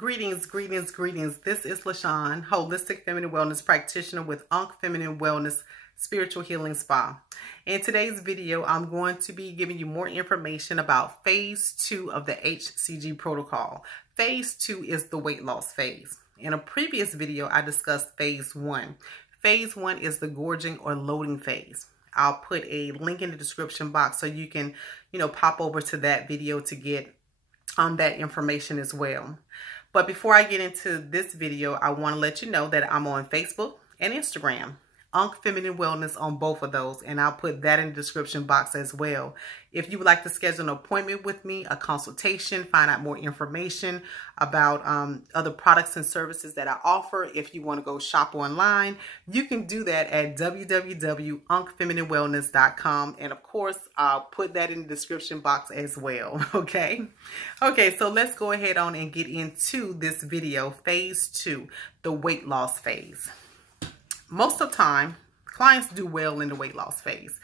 Greetings, greetings, greetings. This is LaShawn, Holistic Feminine Wellness Practitioner with Unc Feminine Wellness Spiritual Healing Spa. In today's video, I'm going to be giving you more information about Phase 2 of the HCG protocol. Phase 2 is the weight loss phase. In a previous video, I discussed Phase 1. Phase 1 is the gorging or loading phase. I'll put a link in the description box so you can, pop over to that video to get that information as well. But before I get into this video, I want to let you know that I'm on Facebook and Instagram. Unc Feminine Wellness on both of those, and I'll put that in the description box as well. If you would like to schedule an appointment with me, a consultation, find out more information about other products and services that I offer, if you want to go shop online, you can do that at www.uncfemininewellness.com, and of course, I'll put that in the description box as well, okay? Okay, so let's go ahead on and get into this video, Phase 2, the weight loss phase. Most of the time, clients do well in the weight loss phase.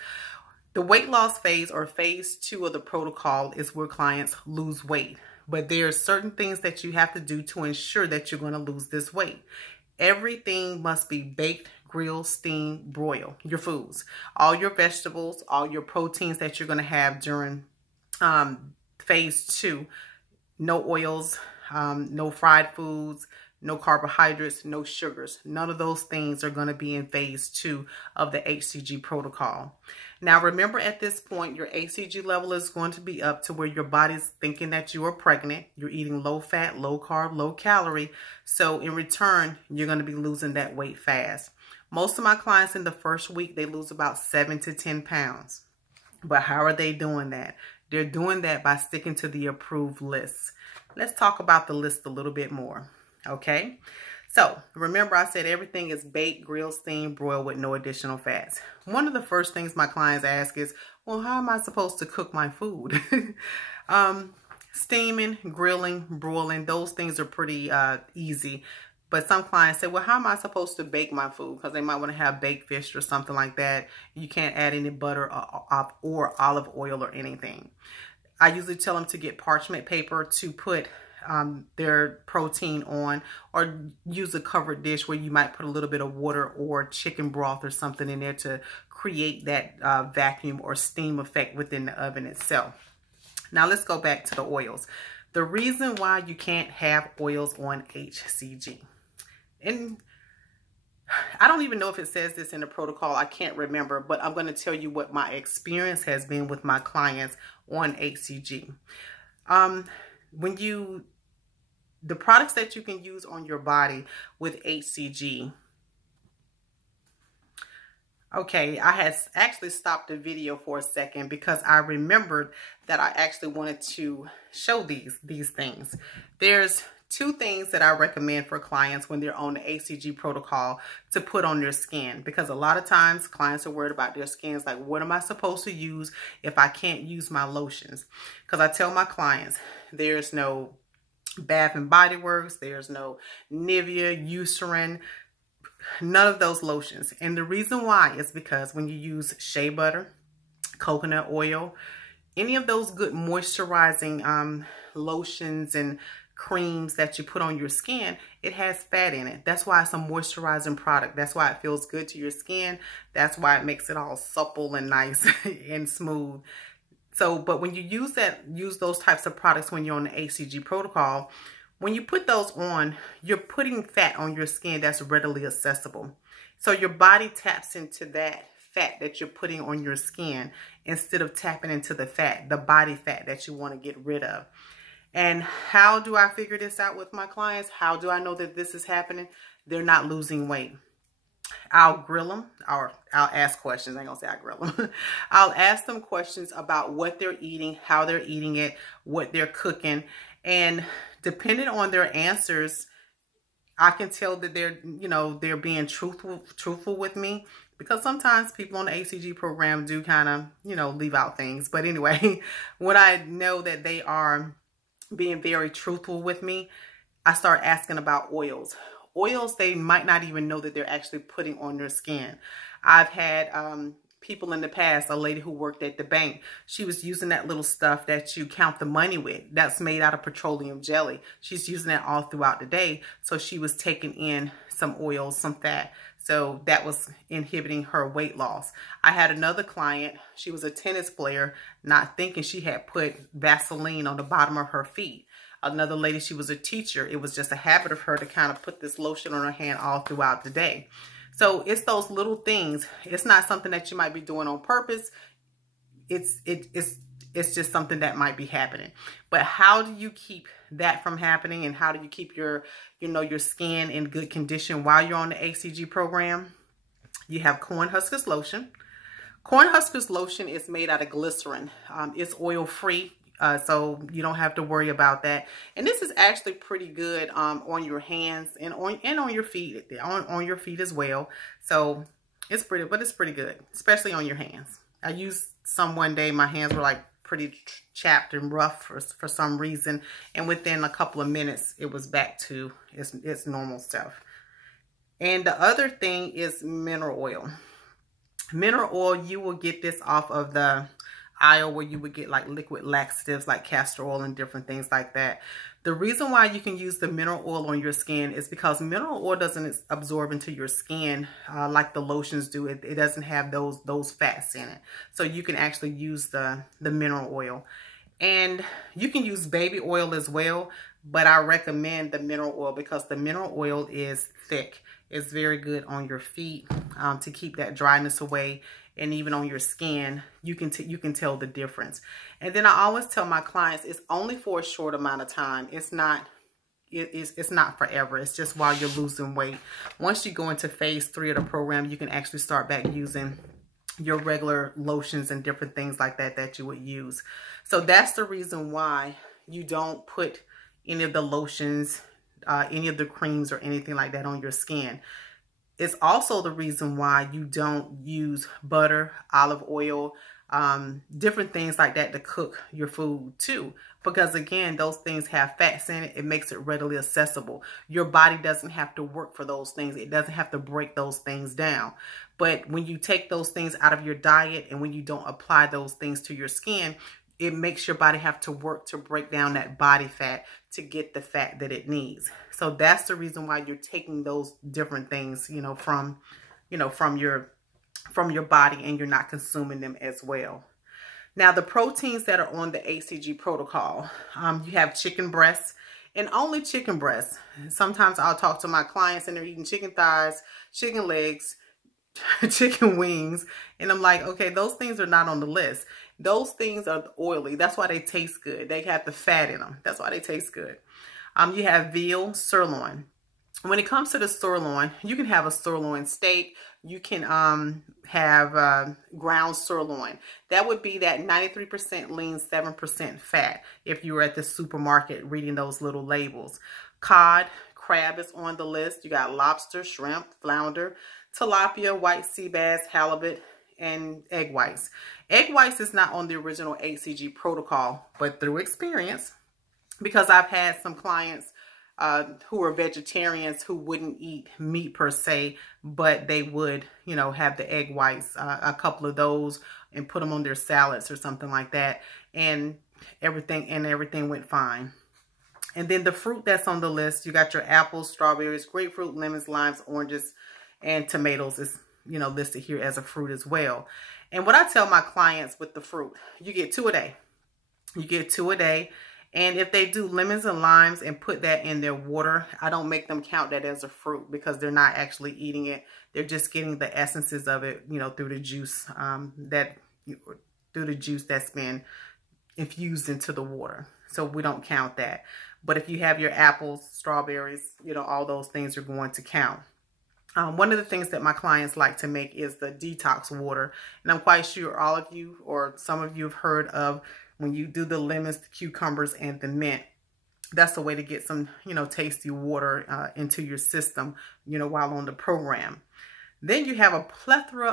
The weight loss phase, or Phase 2 of the protocol, is where clients lose weight. But there are certain things that you have to do to ensure that you're going to lose this weight. Everything must be baked, grilled, steamed, broiled. Your foods, all your vegetables, all your proteins that you're going to have during Phase 2. No oils, no fried foods, no carbohydrates, no sugars. None of those things are going to be in Phase 2 of the HCG protocol. Now, remember, at this point, your HCG level is going to be up to where your body's thinking that you are pregnant. You're eating low fat, low carb, low calorie. So in return, you're going to be losing that weight fast. Most of my clients in the first week, they lose about 7 to 10 pounds. But how are they doing that? They're doing that by sticking to the approved lists. Let's talk about the list a little bit more. Okay, so remember, I said everything is baked, grilled, steamed, broiled with no additional fats. One of the first things my clients ask is, well, how am I supposed to cook my food? Steaming, grilling, broiling, those things are pretty easy. But some clients say, well, how am I supposed to bake my food? Because they might want to have baked fish or something like that. You can't add any butter or olive oil or anything. I usually tell them to get parchment paper to put their protein on, or use a covered dish where you might put a little bit of water or chicken broth or something in there to create that vacuum or steam effect within the oven itself. Now let's go back to the oils. The reason why you can't have oils on HCG, and I don't even know if it says this in the protocol, I can't remember, but I'm going to tell you what my experience has been with my clients on HCG. The products that you can use on your body with HCG. Okay, I had actually stopped the video for a second because I remembered that I actually wanted to show these things. There's two things that I recommend for clients when they're on the HCG protocol to put on their skin, because a lot of times clients are worried about their skins, like, what am I supposed to use if I can't use my lotions? Because I tell my clients, there's no Bath and Body Works, there's no Nivea, Eucerin, none of those lotions. And the reason why is because when you use shea butter, coconut oil, any of those good moisturizing lotions and creams that you put on your skin, it has fat in it. That's why it's a moisturizing product. That's why it feels good to your skin. That's why it makes it all supple and nice and smooth. So, but when you use those types of products when you're on the HCG protocol, when you put those on, you're putting fat on your skin that's readily accessible. So your body taps into that fat that you're putting on your skin instead of tapping into the fat, the body fat that you want to get rid of. And how do I figure this out with my clients? How do I know that this is happening? They're not losing weight. I'll grill them, or I'll ask questions. I ain't gonna say I grill them. I'll ask them questions about what they're eating, how they're eating it, what they're cooking. And depending on their answers, I can tell that they're being truthful with me, because sometimes people on the HCG program do kind of, leave out things. But anyway, when I know that they are being very truthful with me, I start asking about oils. Oils they might not even know that they're actually putting on their skin. I've had people in the past, a lady who worked at the bank, she was using that little stuff that you count the money with. That's made out of petroleum jelly. She's using that all throughout the day. So she was taking in some oil, some fat. So that was inhibiting her weight loss. I had another client, she was a tennis player, not thinking she had put Vaseline on the bottom of her feet. Another lady, she was a teacher. It was just a habit of her to kind of put this lotion on her hand all throughout the day. So it's those little things. It's not something that you might be doing on purpose. It's just something that might be happening. But how do you keep that from happening, and how do you keep your skin in good condition while you're on the HCG program? You have corn huskers lotion. Corn huskers lotion is made out of glycerin. It's oil free. So you don't have to worry about that. And this is actually pretty good on your hands and on your feet, on your feet as well. So it's pretty good, especially on your hands. I used some one day. My hands were like pretty chapped and rough for some reason, and within a couple of minutes it was back to its normal stuff. And the other thing is mineral oil. Mineral oil, you will get this off of the aisle where you would get like liquid laxatives like castor oil and different things like that. The reason why you can use the mineral oil on your skin is because mineral oil doesn't absorb into your skin like the lotions do. It doesn't have those fats in it. So you can actually use the mineral oil. And you can use baby oil as well, but I recommend the mineral oil because the mineral oil is thick. It's very good on your feet to keep that dryness away. And even on your skin, you can tell the difference. And then I always tell my clients, it's only for a short amount of time. It's not forever. It's just while you're losing weight. Once you go into phase 3 of the program, you can actually start back using your regular lotions and different things like that you would use. So that's the reason why you don't put any of the lotions, any of the creams or anything like that on your skin. It's also the reason why you don't use butter, olive oil, different things like that to cook your food too. Because again, those things have fats in it. It makes it readily accessible. Your body doesn't have to work for those things. It doesn't have to break those things down. But when you take those things out of your diet and when you don't apply those things to your skin, it makes your body have to work to break down that body fat to get the fat that it needs. So that's the reason why you're taking those different things, from your body, and you're not consuming them as well. Now, the proteins that are on the HCG protocol, you have chicken breasts, and only chicken breasts. Sometimes I'll talk to my clients and they're eating chicken thighs, chicken legs, chicken wings, and I'm like, okay, those things are not on the list. Those things are oily. That's why they taste good. They have the fat in them. That's why they taste good. You have veal, sirloin. When it comes to the sirloin, you can have a sirloin steak. You can have ground sirloin. That would be that 93% lean, 7% fat if you were at the supermarket reading those little labels. Cod, crab is on the list. You got lobster, shrimp, flounder, tilapia, white sea bass, halibut, and egg whites. Egg whites is not on the original HCG protocol, but through experience, because I've had some clients who are vegetarians who wouldn't eat meat per se, but they would, have the egg whites, a couple of those, and put them on their salads or something like that, and everything went fine. And then the fruit that's on the list, you got your apples, strawberries, grapefruit, lemons, limes, oranges, and tomatoes is, listed here as a fruit as well. And what I tell my clients with the fruit, you get 2 a day. You get 2 a day. And if they do lemons and limes and put that in their water, I don't make them count that as a fruit because they're not actually eating it. They're just getting the essences of it, through the juice that's been infused into the water. So we don't count that. But if you have your apples, strawberries, all those things are going to count. One of the things that my clients like to make is the detox water. And I'm quite sure all of you or some of you have heard of when you do the lemons, the cucumbers, and the mint. That's the way to get some, tasty water into your system, while on the program. Then you have a plethora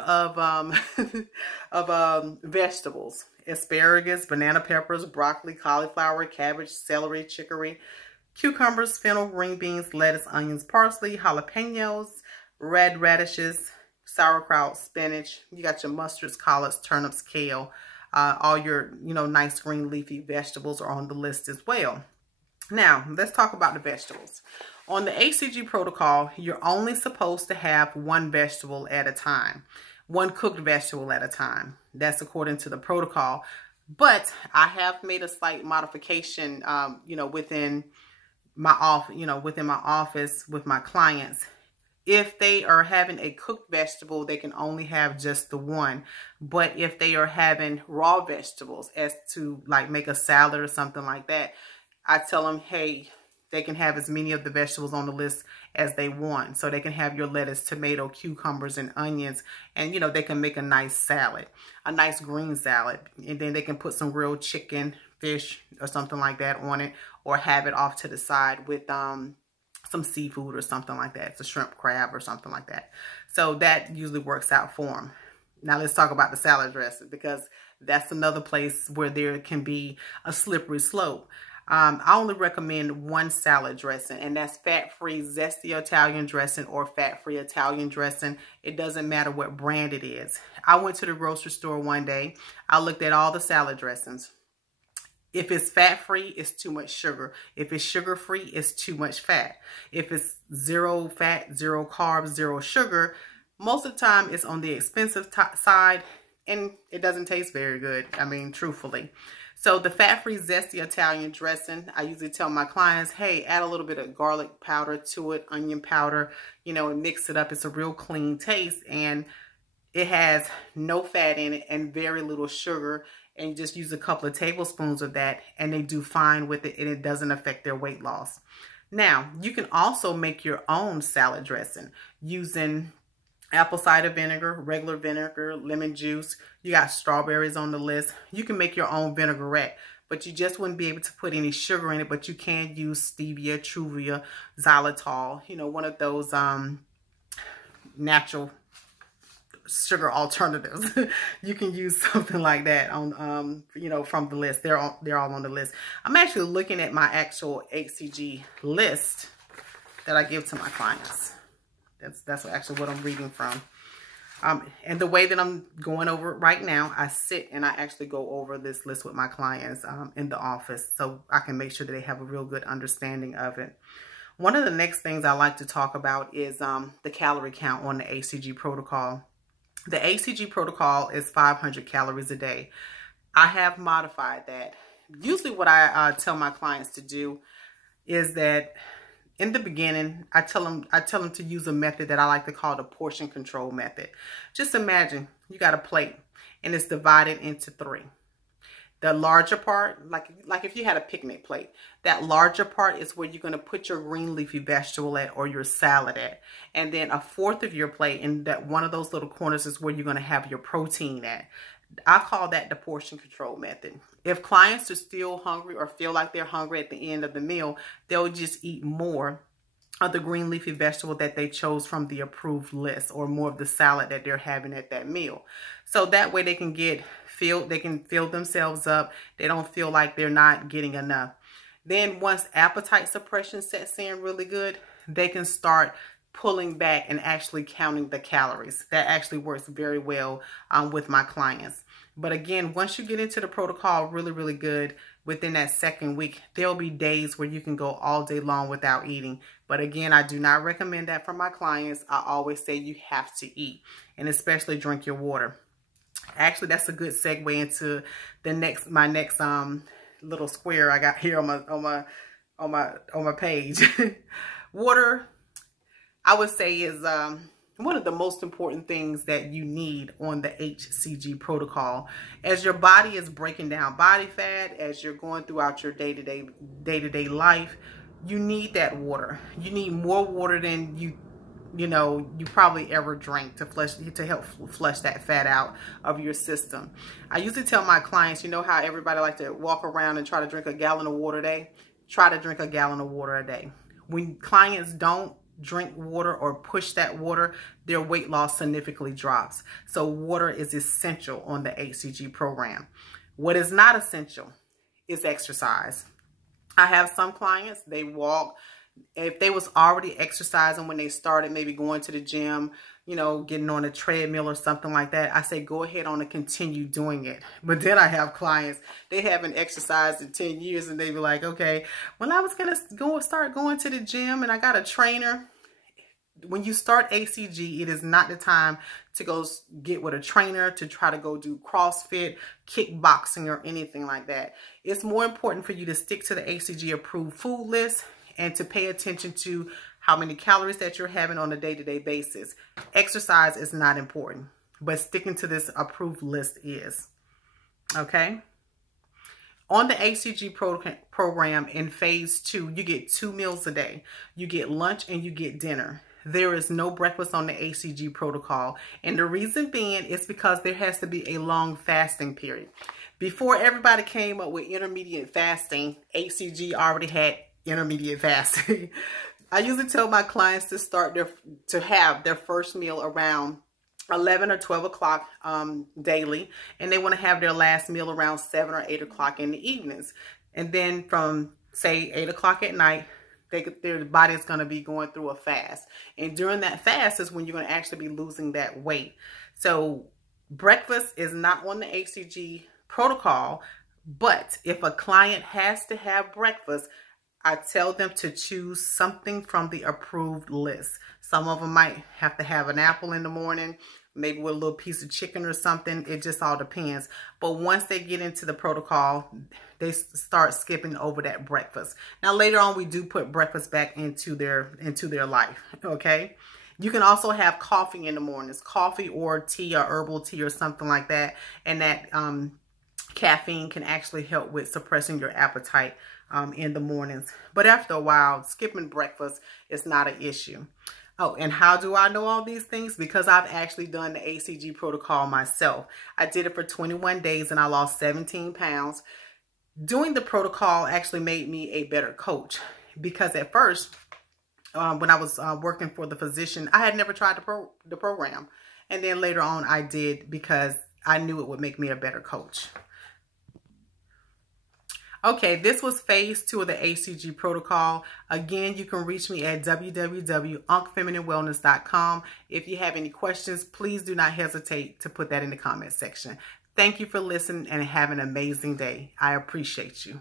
of vegetables: asparagus, banana peppers, broccoli, cauliflower, cabbage, celery, chicory, cucumbers, fennel, green beans, lettuce, onions, parsley, jalapenos, red radishes, sauerkraut, spinach. You got your mustards, collards, turnips, kale. All your, nice green leafy vegetables are on the list as well. Now, let's talk about the vegetables. On the HCG protocol, you're only supposed to have one vegetable at a time, one cooked vegetable at a time. That's according to the protocol. But I have made a slight modification, within my office with my clients. If they are having a cooked vegetable, they can only have just the one. But if they are having raw vegetables, as to like make a salad or something like that, I tell them, hey, they can have as many of the vegetables on the list as they want. So they can have your lettuce, tomato, cucumbers, and onions. And, they can make a nice salad, a nice green salad. And then they can put some grilled chicken, fish, or something like that on it. Or have it off to the side with some seafood or something like that. It's a shrimp, crab, or something like that. So that usually works out for them. Now let's talk about the salad dressing, because that's another place where there can be a slippery slope. I only recommend one salad dressing, and that's fat-free zesty Italian dressing or fat-free Italian dressing. It doesn't matter what brand it is. I went to the grocery store one day. I looked at all the salad dressings. If it's fat-free, it's too much sugar. If it's sugar-free, it's too much fat. If it's zero fat, zero carbs, zero sugar, most of the time it's on the expensive side, and it doesn't taste very good, truthfully. So the fat-free zesty Italian dressing, I usually tell my clients, hey, add a little bit of garlic powder to it, onion powder, and mix it up. It's a real clean taste, and it has no fat in it and very little sugar. And you just use a couple of tablespoons of that, and they do fine with it, and it doesn't affect their weight loss. Now, you can also make your own salad dressing using apple cider vinegar, regular vinegar, lemon juice. You got strawberries on the list. You can make your own vinaigrette, but you just wouldn't be able to put any sugar in it, but you can use stevia, truvia, xylitol, one of those natural sugar alternatives. You can use something like that on from the list. They're all on the list. I'm actually looking at my actual HCG list that I give to my clients. That's actually what I'm reading from. And the way that I'm going over it right now, I sit and I actually go over this list with my clients in the office, so I can make sure that they have a real good understanding of it. One of the next things I like to talk about is the calorie count on the HCG protocol. The HCG protocol is 500 calories a day. I have modified that. Usually what I tell my clients to do is that in the beginning, I tell them to use a method that I like to call the portion control method. Just imagine you got a plate and it's divided into 3. The larger part, like if you had a picnic plate, that larger part is where you're going to put your green leafy vegetable at or your salad at. And then 1/4 of your plate, and that one of those little corners is where you're going to have your protein at. I call that the portion control method. If clients are still hungry or feel like they're hungry at the end of the meal, they'll just eat more of the green leafy vegetable that they chose from the approved list, or more of the salad that they're having at that meal. So that way they can fill themselves up. They don't feel like they're not getting enough. Then once appetite suppression sets in really good, they can start pulling back and actually counting the calories. That actually works very well with my clients. But again, once you get into the protocol really, really good, within that second week, there'll be days where you can go all day long without eating. But again, I do not recommend that for my clients. I always say you have to eat, and especially drink your water. Actually, that's a good segue into my next little square I got here on my page. Water, I would say, is one of the most important things that you need on the HCG protocol. As your body is breaking down body fat, as you're going throughout your day-to-day life, you need that water. You need more water than you probably ever drank to help flush that fat out of your system. I usually tell my clients, how everybody like to walk around and try to drink a gallon of water a day? Try to drink a gallon of water a day. When clients don't drink water or push that water, their weight loss significantly drops. So water is essential on the HCG program. What is not essential is exercise. I have some clients, they walk, If they was already exercising when they started, maybe going to the gym, you know, getting on a treadmill or something like that, I say go ahead on and continue doing it. But then I have clients, they haven't exercised in 10 years and they be like, okay, well, I was going to start going to the gym and I got a trainer. When you start HCG, it is not the time to go get with a trainer to try to go do CrossFit, kickboxing, or anything like that. It's more important for you to stick to the HCG approved food list and to pay attention to how many calories that you're having on a day-to-day basis. Exercise is not important, but sticking to this approved list is. Okay? On the HCG program in phase 2, you get 2 meals a day. You get lunch and you get dinner. There is no breakfast on the HCG protocol. And the reason being is because there has to be a long fasting period. Before everybody came up with intermediate fasting, HCG already had intermediate fasting. I usually tell my clients to have their first meal around 11 or 12 o'clock daily, and they want to have their last meal around 7 or 8 o'clock in the evenings. And then from, say, 8 o'clock at night, their body is going to be going through a fast. And during that fast is when you're going to actually be losing that weight. So breakfast is not on the HCG protocol, but if a client has to have breakfast, I tell them to choose something from the approved list. Some of them might have to have an apple in the morning, maybe with a little piece of chicken or something. It just all depends. But once they get into the protocol, they start skipping over that breakfast. Now later on, we do put breakfast back into their life. Okay. You can also have coffee in the mornings, coffee or tea or herbal tea or something like that. And that caffeine can actually help with suppressing your appetite in the mornings. But after a while, skipping breakfast is not an issue. Oh, and how do I know all these things? Because I've actually done the HCG protocol myself. I did it for 21 days and I lost 17 pounds. Doing the protocol actually made me a better coach, because at first, when I was working for the physician, I had never tried the program. And then later on I did, because I knew it would make me a better coach. Okay, this was phase 2 of the HCG protocol. Again, you can reach me at www.uncfemininewellness.com. If you have any questions, please do not hesitate to put that in the comment section. Thank you for listening and have an amazing day. I appreciate you.